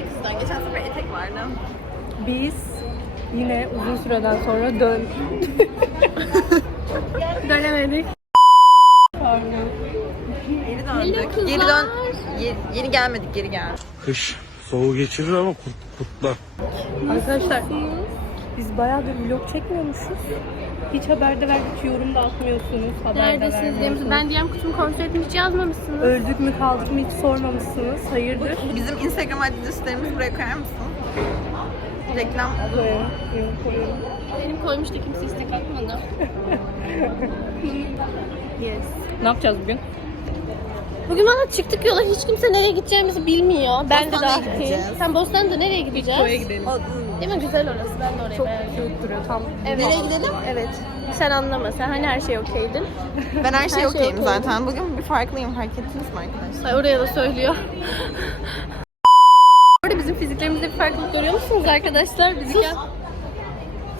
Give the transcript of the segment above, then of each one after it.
Kızlar geçen sefer etek vardı. Biz yine uzun süreden sonra dön. Dönemedik. Geri döndük. Geri dön. Ye- yeni gelmedik geri geldik. Kış soğuğu geçirir ama kurt, kurtlar. Arkadaşlar biz bayağıdır vlog çekmiyormuşuz. Hiç haberde ver, hiç yorum da atmıyorsunuz. Haberde Neredesiniz diye. Ben DM kutumu kontrol ettim hiç yazmamışsınız. Öldük mü kaldık mı hiç sormamışsınız. Hayırdır? Bizim Instagram adreslerimizi buraya koyar mısın? Reklam Koyuyorum, koyuyorum. Benim koymuştu kimse istek atmadı. yes. Ne yapacağız bugün? Bugün valla çıktık yola hiç kimse nereye gideceğimizi bilmiyor. Ben de Bostanlı'ya dahil. gideceğiz. Sen Bostan'da nereye gideceğiz? Koya gidelim. o, Değil mi? Güzel orası. Ben de oraya Çok beğendim. cute duruyor tam. Evet. Nereye gidelim? Evet. Sen anlama. Sen hani her şey okeydin. Ben her şey şey okeyim okey. zaten. Bugün bir farklıyım fark ettiniz mi arkadaşlar? Ay oraya da söylüyor. Orada bizim fiziklerimizde bir farklılık görüyor musunuz arkadaşlar? Bizi gel.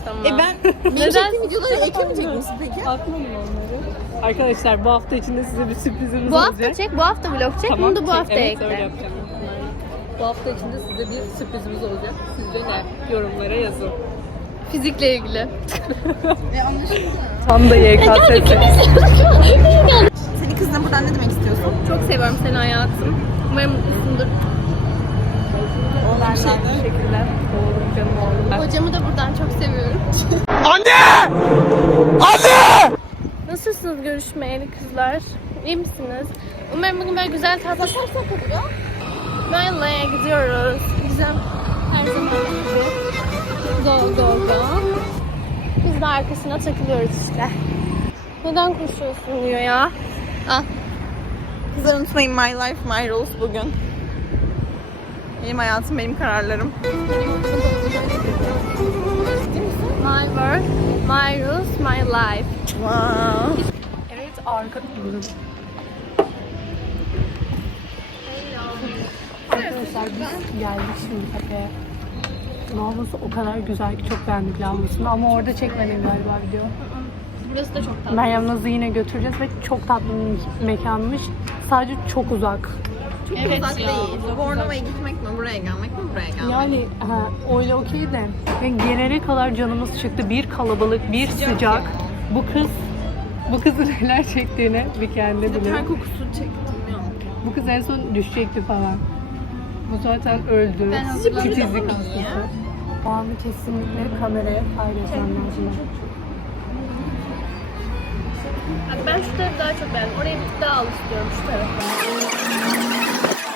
Tamam. E ben benim Neden? çektiğim videoları eklemeyecek misin peki? Aklım mı onları? Arkadaşlar bu hafta içinde size bir sürprizimiz Bu olacak. hafta çek, bu hafta vlog çek, bunu da bu çek. hafta evet, ekle. öyle yapacağım. Bu hafta içinde size bir sürprizimiz olacak. Siz de ne? Yorumlara yazın. Fizikle ilgili. E anlaşıldı. Tam da YKS'si. Senin kızına buradan ne demek istiyorsun? Çok seviyorum seni hayatım. Umarım mutlusundur. De aynı şekilde. Oğlum canım oğlum. Hocamı da buradan çok seviyorum. Anne! Anne! Nasılsınız görüşmeyeli kızlar? İyi misiniz? Umarım bugün böyle güzel tatlı Böyle gidiyoruz. Güzel. Her zaman gibi. Go go go. Biz de arkasına takılıyoruz işte. Neden koşuyorsun diyor ya. Ah. Kızlar unutmayın My Life My Rules bugün. Benim hayatım benim kararlarım. My world, my rules, my life. Wow. Evet arka... Arkadaşlar biz geldik şimdi tepeye. Lavabosu o kadar güzel ki çok beğendik lavabosunu ama orada çekmedim galiba video. Burası da çok tatlı. Meryem Naz'ı yine götüreceğiz ve çok tatlı bir mekanmış. Sadece çok uzak. Çok Evet uzak ya. değil. Bornova'ya gitmek mi, buraya gelmek mi, buraya gelmek mi? Yani ha, öyle okey de. Ve gelene kadar canımız çıktı. Bir kalabalık, bir sıcak. Bu kız, bu kızın neler çektiğini bir kendi bilir. Ter kokusu çektim ya. Bu kız en son düşecekti falan. Bu zaten öldü. Ben hazırlandım. Titizlik hastası. O anı kesinlikle kameraya kaydetmem lazım. Bak ben şu tarafı daha çok beğendim. Oraya bir daha al istiyorum şu tarafa.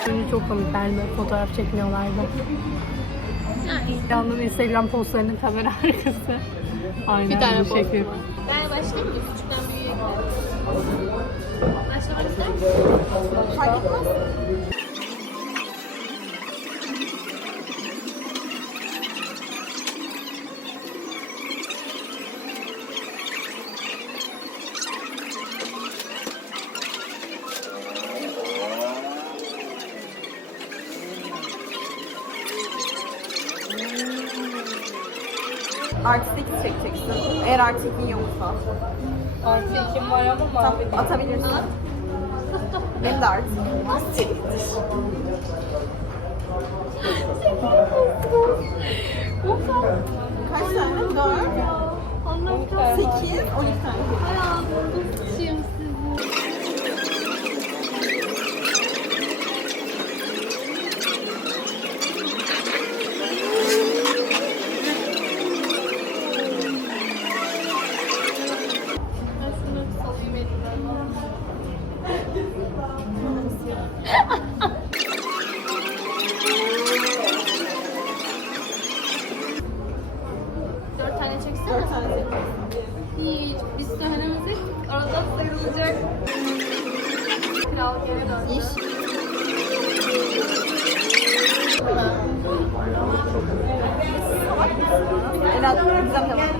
Şimdi çok komik. Ben böyle fotoğraf çekmiyorlardı. Yani Yalnız Instagram postlarının kamera arkası. Aynen Bir tane bu post. şekil. ben başlayayım mı? Küçükten büyüğe gidelim. Başlamak ister misin? Fark etmez. 2 yoksa. Artı kim var ama Tamam, atabilirsin. Benim de artı. Kaç tane? 4, Ela güzel tamam. Benim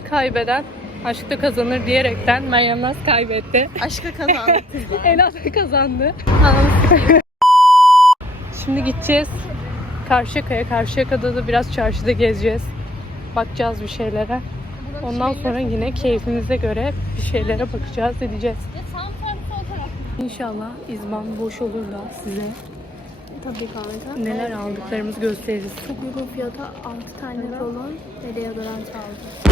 Kumarda kaybeden aşkta kazanır diyerekten Meryem Naz kaybetti. Aşka. Ela da kazandı. Şimdi gideceğiz. Karşıyaka'ya. Karşıyaka'da da biraz çarşıda gezeceğiz. Bakacağız bir şeylere. Ondan sonra yine keyfimize göre bir şeylere bakacağız, edeceğiz. İnşallah izban boş olur da size Tabii kanka. neler aldıklarımızı gösteririz. Çok uygun fiyata 6 tane rolon ve deodorant aldım.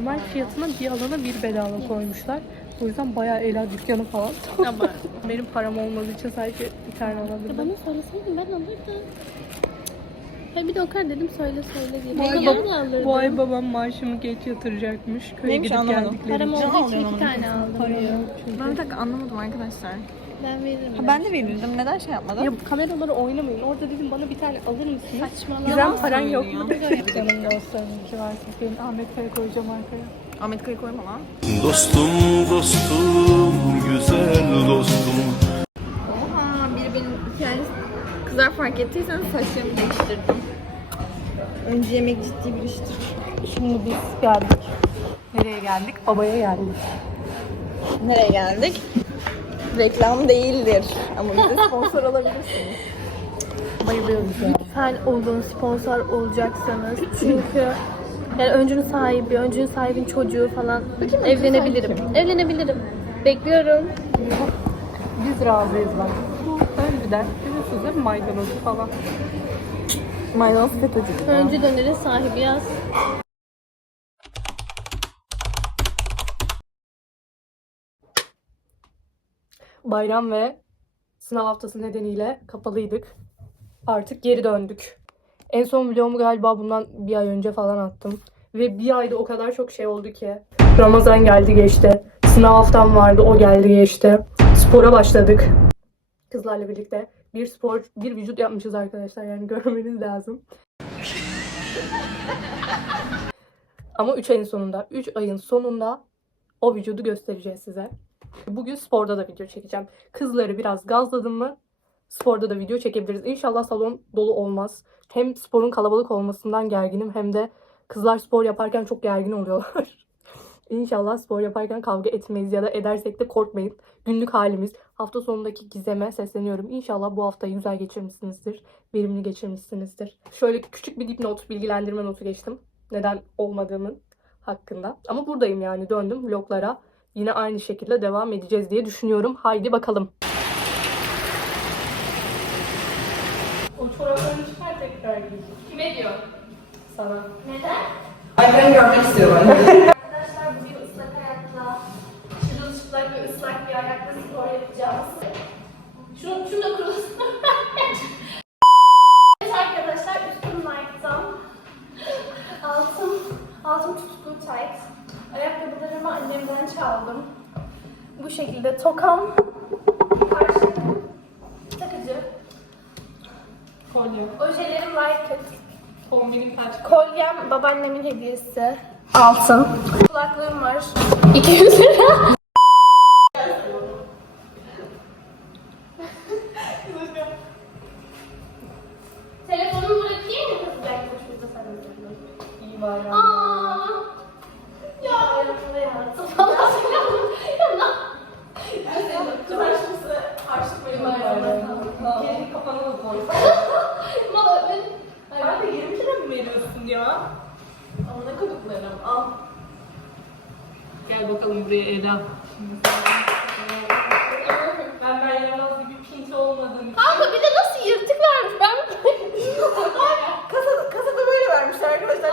Normal fiyatına bir alana bir bedava koymuşlar. O yüzden bayağı Ela dükkanı falan. Ama benim param olmadığı için sadece bir tane alabildim. Bana söyleseydin ben alırdım. Ha bir de o kadar dedim söyle söyle diye. Bu ay, bab- ben bu ay babam maaşımı geç yatıracakmış. Köye Neymiş gidip anlamadım. geldikleri Param için. olduğu için iki tane aldım. Ben bir dakika anlamadım arkadaşlar. Ben veririm. Ha, ben de verirdim. Neden şey yapmadın? Ya kameraları oynamayın. Orada dedim bana bir tane alır mısınız? Saçmalama. Gizem paran yok mu? Canım dostlarım ki varsa benim Ahmet Kaya koyacağım arkaya. Ahmet Kayı koyma lan. Dostum dostum güzel dostum Oha biri benim hikayesi. Kızlar fark ettiysen saçlarımı değiştirdim. Önce yemek ciddi bir iştir. Şimdi biz geldik. Nereye geldik? Babaya geldik. Nereye geldik? Reklam değildir. Ama bize sponsor olabilirsiniz. Bayılıyoruz ya. Lütfen olun sponsor olacaksanız. Çünkü yani öncünün sahibi, öncünün sahibinin çocuğu falan evlenebilirim. Evlenebilirim. Bekliyorum. Biz razıyız bak. Önceden bize size maydanozu falan. Maydanoz FETÖ'cü. Öncü dönerin sahibi yaz. Bayram ve sınav haftası nedeniyle kapalıydık. Artık geri döndük. En son vlogumu galiba bundan bir ay önce falan attım. Ve bir ayda o kadar çok şey oldu ki. Ramazan geldi geçti. Sınav haftam vardı o geldi geçti. Spora başladık. Kızlarla birlikte. Bir spor, bir vücut yapmışız arkadaşlar yani görmeniz lazım. Ama 3 ayın sonunda, 3 ayın sonunda o vücudu göstereceğiz size. Bugün sporda da video çekeceğim. Kızları biraz gazladım mı sporda da video çekebiliriz. İnşallah salon dolu olmaz. Hem sporun kalabalık olmasından gerginim hem de kızlar spor yaparken çok gergin oluyorlar. İnşallah spor yaparken kavga etmeyiz ya da edersek de korkmayın. Günlük halimiz. Hafta sonundaki Gizem'e sesleniyorum. İnşallah bu haftayı güzel geçirmişsinizdir. Verimli geçirmişsinizdir. Şöyle küçük bir dipnot, bilgilendirme notu geçtim. Neden olmadığımın hakkında. Ama buradayım yani döndüm vloglara. Yine aynı şekilde devam edeceğiz diye düşünüyorum. Haydi bakalım. O çoraplarını çıkar tekrar giy. Kime diyor? Sana. Arkadaşlar bugün ıslak ayakla, çırılçıplak ve ıslak bir ayakla spor yapacağız. Şunu, şunu da kurulsun. Çaldım. Bu şekilde tokam, karşı takıcı. Kolye. Ojelerim like it. Kombinin kaç? Kolyem babaannemin hediyesi. Altın. Kulaklığım var. 200 lira. Telefonumu bırakayım mı kız? De şurada de İyi var ya. Aa! Ya hayatımda yarattım falan filan. Ya lan. Kızarsın harçlık benim ayağımda. Kendi kafana da koy. Valla ben... Sen de 20 lira mı veriyorsun ya? Amına koduklarım. Al. Gel bakalım buraya Ben Meryem Naz gibi pinti olmadığım Kanka bir de nasıl yırtık vermiş ben Kasada, kasada böyle vermişler arkadaşlar.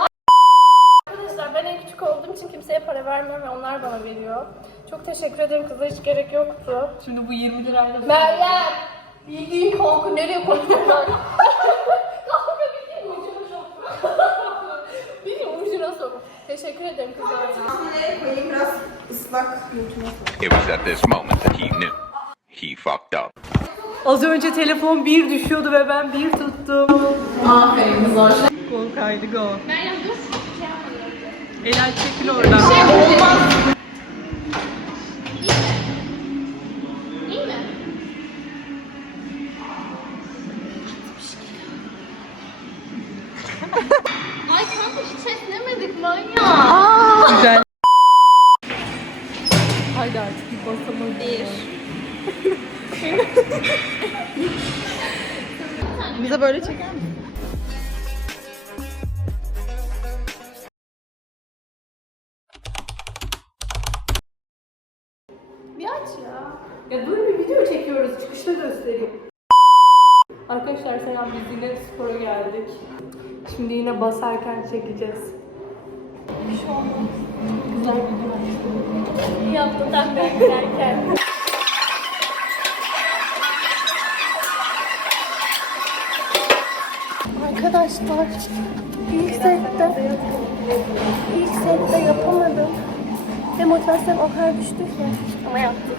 Arkadaşlar ben en küçük olduğum için kimseye para vermiyorum ve onlar bana veriyor. Çok teşekkür ederim kızlar hiç gerek yoktu. Şimdi bu 20 lirayla... Meryem! Bildiğin kanka nereye koydun lan? kanka Teşekkür ederim kızlar. biraz ıslak yutma. It was at this moment that he knew he fucked up. Az önce telefon bir düşüyordu ve ben bir tuttum. Aferin zor. Gol kaydı go. Elay çekil oradan. Ay Böyle çeker misin? Bir aç ya. Ya dur bir video çekiyoruz. Çıkışta göstereyim. Arkadaşlar selam biz yine spora geldik. Şimdi yine basarken çekeceğiz. Bir şey olmaz. Güzel video açtım. Yaptım ben beklerken. Arkadaşlar ilk sette ilk sette yapamadım. Ve motivasyon o kadar düştü ki. Ama yaptım.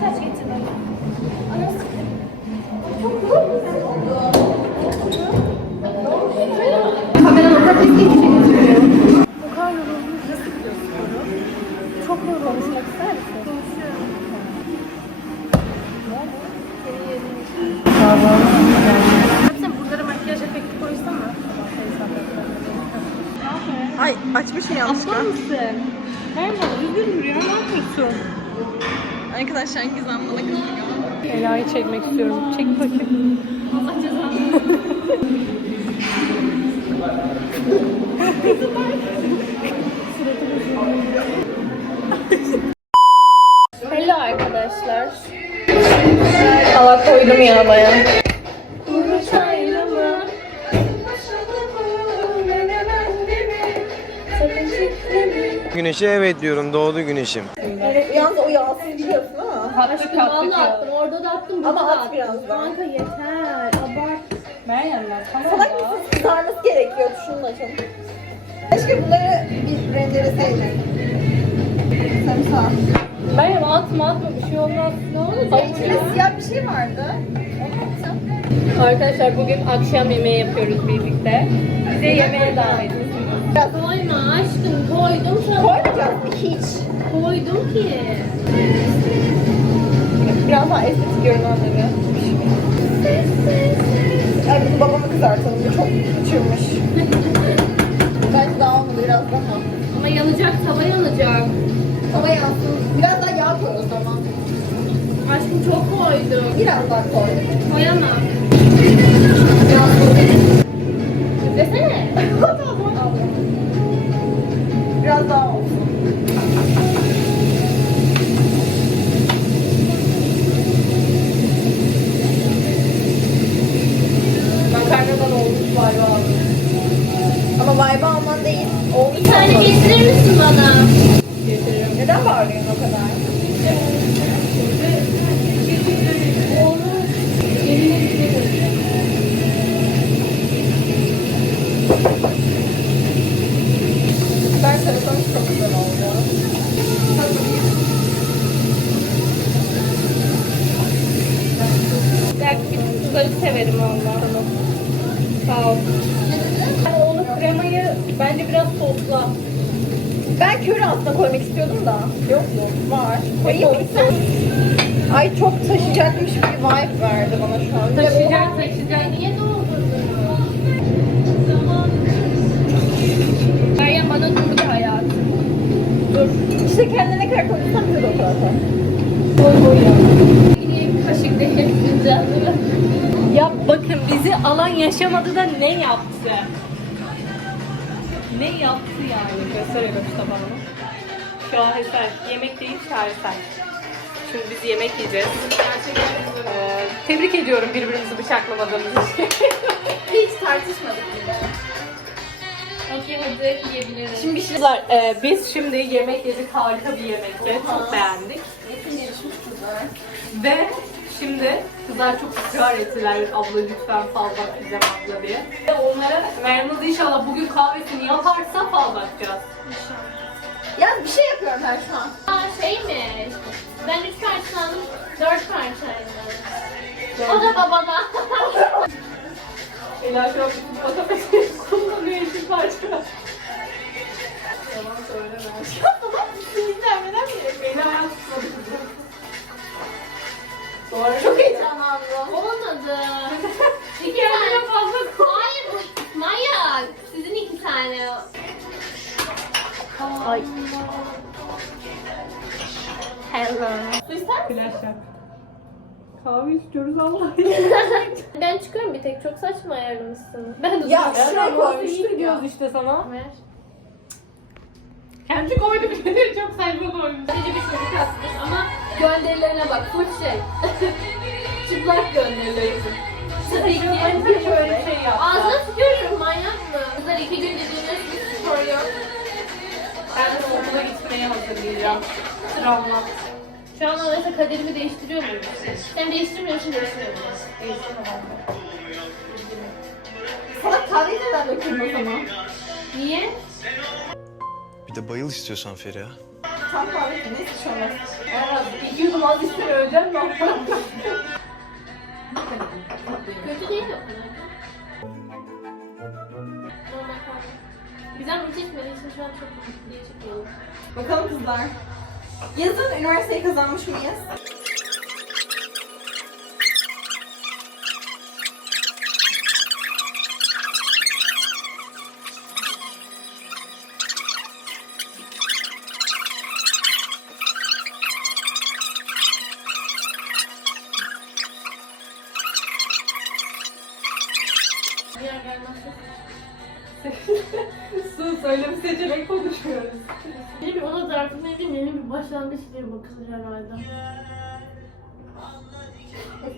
Kaç kaç Allah koydum ya baya. Güneşe evet diyorum. Doğdu güneşim. Yalnız o yağsız biliyorsun ama. Kattık Vallahi attım. Orada da attım. Burada Ama at biraz daha. Kanka yeter. Abart. Meryemler tamam Salak mısın? Kızarması gerekiyor. Şunu da açalım. Keşke bunları bir rendeleseydik. Sarımsağı. Meryem atma atma bir şey olmaz. Ne olacak? Ay içinde siyah bir şey vardı. Arkadaşlar bugün akşam yemeği yapıyoruz birlikte. Bize yemeğe davet Koyma aşkım. Koydum sana. Koymayacağız mı hiç? Koydum ki. Biraz daha estetik görünenleri. Ay bunu babama kızartalım. Bu çok uçurmuş. Bence daha olmadı biraz daha. Ama yanacak. Tava yanacak. Tava yansın. Biraz daha yağ koy o zaman. Aşkım çok koydum. Biraz daha koy. Koyamam. Desene. Bence biraz sosla. Ben köri altına koymak istiyordum da. Yok mu? Var. Koyayım mı sen? Ay çok taşıyacakmış bir vibe verdi bana şu an. Taşıyacak taşıyacak. Niye doldurdun? Meryem bana durdu hayatım. İşte kendine ne kadar koyursan bize de o kadar koy. Koy ya. Kaşık fincan değil mi? Ya bakın bizi alan yaşamadı da ne yaptı? Ne yaptı yani? Gösterelim şu tabağını. Şaheser. Yemek değil şaheser. Şimdi biz yemek yiyeceğiz. Ee, tebrik ediyorum birbirimizi bıçaklamadığımız için. Hiç tartışmadık bile. Okey hadi yiyebiliriz. Şimdi bir şey Kızlar e, biz şimdi yemek yedik. Harika bir yemekti. Çok beğendik. Yakın yarışmış kızlar. Ve şimdi kızlar çok ısrar ettiler abla lütfen fal bak bize abla diye. Ve onlara Meryem'e inşallah bugün kahvesini yaparsa fal bakacağız. Ya bir şey yapıyorum ben şu an. Aa şey mi? Ben üç parça aldım, dört parçaydı. O da babana. Ela şu an bütün fotoğrafı kullanıyor için parça. Yalan söyleme. Flash yap. Kahve istiyoruz Allah Ben çıkıyorum bir tek. Çok saçma ayarlamışsınız. Ben de Ya şuraya ya. diyoruz işte sana. Ver. Kendi koydu bir çok saçma koymuş. Sadece bir çocuk atmış ama gönderilerine bak. Full şey. Çıplak gönderileri. Tabii ki. Hiç öyle bir şey yaptı. Ağzına tükürüyorum manyak mı? Kızlar iki gün spor yok. Ben de okula gitmeye hazırlayacağım. Travma. Şu an mesela kaderimi değiştiriyor muyum? Sen değiştirmiyorsun değiştiriyor musun? Sana kahveyi de ben dökeyim o zaman. Niye? Bir de bayıl istiyorsan Feriha. Tam kahve ki şu an. Evet, iki yudum az üstüne öleceğim ben. Kötü değil o kadar. Normal kahve. Güzel mi içmediği için şu an çok geliyor. Bakalım kızlar. Yazın üniversiteyi kazanmış mıyız? Bakılır herhalde.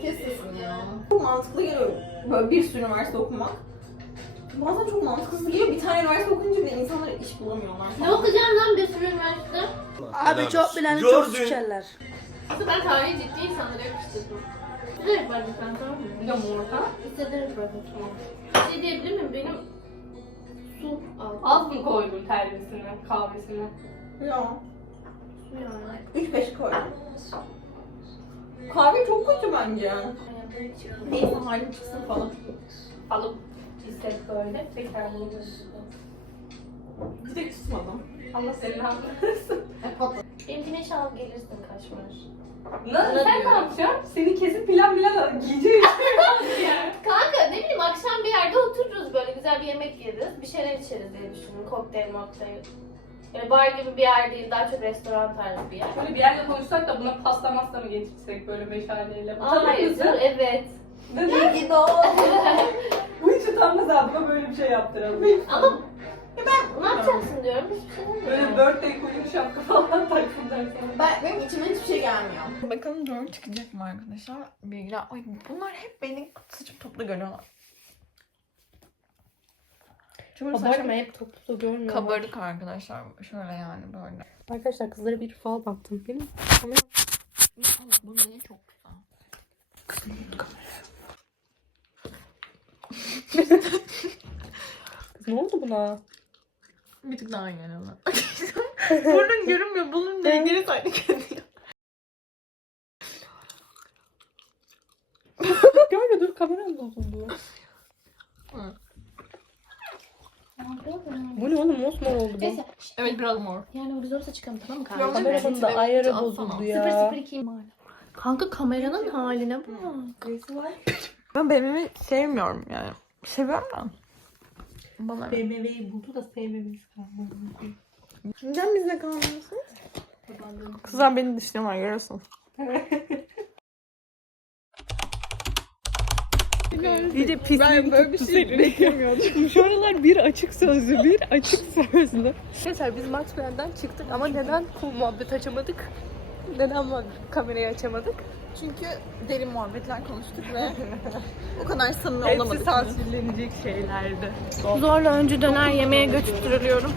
Kes sesini ya. Çok mantıklı geliyor böyle bir sürü üniversite okumak. Bazen çok mantıksız geliyor. Bir tane üniversite okuyunca bile insanlar iş bulamıyorlar. Ne okuyacağım lan bir sürü üniversite? Abi çok bilen çok sıçarlar. Aslında ben tarihi ciddi insanlara yakıştırdım. Size yaparım sen tamam mı? Bir de morta. İstediğini yaparım. Bir şey diyebilir miyim? Benim su. Az mı koydun terlisine, kahvesine? Ya. Üç beş koydum. Kahve çok kötü bence. Neyse halim çıksın falan. Alıp hisset böyle ve kendini göster. Direkt tutmadım. Allah senin hakkındasın. Benimkine şal gelirsin kaşmir. Nasıl sen ne yapacaksın? Seni kesip plan plan giyeceğiz. Kanka ne bileyim akşam bir yerde otururuz böyle güzel bir yemek yeriz. Bir şeyler içeriz diye düşündüm. Kokteyl mokteyl. Yani bar gibi bir yer değil daha çok restoran tarzı bir yer. Böyle bir yerde konuşsak da buna pasta masta mı getirsek böyle meşaleyle? Hayır dur evet. Ne. Bu hiç utanmaz. Buna böyle bir şey yaptıralım. Ama ne yapacaksın diyorum hiçbir şey Böyle demiyorum. birthday queen şapka falan taksın dersen. Ben, benim içime hiçbir şey gelmiyor. Bakalım doğru çıkacak mı arkadaşlar? Bilgiler. Ay bunlar hep beni saçım toplu görüyorlar. Çünkü Abartma hep toplu görmüyorum. kabarık arkadaşlar. Şöyle yani böyle. Arkadaşlar kızlara bir fal baktım. Bu ne çok güzel. Kız ne oldu buna? Bir tık daha ama. Burnun görünmüyor. Bunun renkleri sanki görünüyor. Görme dur kameram bozuldu. Bu ne oğlum mosmor oldu bu. Neyse. Evet biraz mor. Yani biz orası çıkalım tamam mı kardeşim? Kameramın da ayarı bozuldu ya. 002 Kanka kameranın haline bak. Ben BMW'yi sevmiyorum yani. Seviyorum da. Bana BMW'yi buldu da sevmemiz kalmadı. Neden bizde kalmıyorsun? Kızlar beni dışlıyorlar görüyorsun. İyice pisliğim ben böyle bir şey beklemiyordum. Şu aralar bir açık sözlü, bir açık sözlü. Mesela biz Max Brand'den çıktık ama neden cool muhabbet açamadık? Neden ma- kamerayı açamadık? Çünkü derin muhabbetler konuştuk ve o kadar samimi Hepsi olamadık. sansürlenecek şeylerdi. Zorla önce döner yemeğe götürtürülüyorum.